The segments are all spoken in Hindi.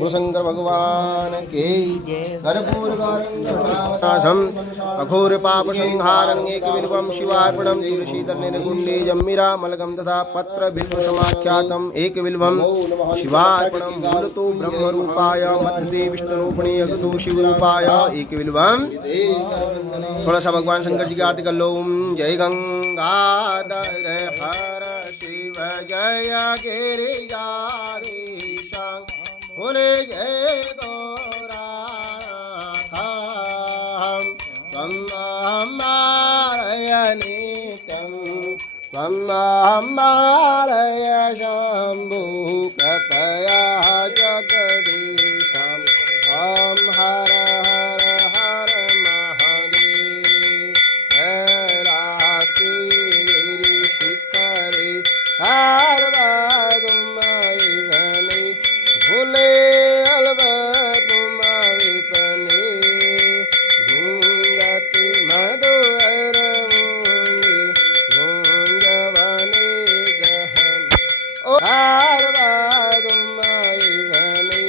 गुरुशंकर भगवान के कर्पूरगारं अघोर पाप संहारं एकबिल्वं शिवार्पणं तुलसीदल निर्गुण्डे जम्मीरामलकं तथा पत्र बिल्व समाख्यातम् एकबिल्वं शिवार्पणं मूलतो ब्रह्मरूपाय मध्य विष्णुरूपिणे अगतो शिवरूपाय एकबिल्वं। थोड़ा सा भगवान शंकर जी की आरती कर लो। जय गंगाधर हर शिव जय गिरिजाधीश बोले जय गौराधम त्वमालय नित्यं त्वमालय शम्भु कृपया जगदीशम् ॐ हर हर हर महादेव कैलासी गिरिशिखरे सर्वदुमविवने भूले अलवदुमविपने झुंजति मधुरमुनि झुंजवने गहन सर्वदुमविवने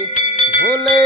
भूले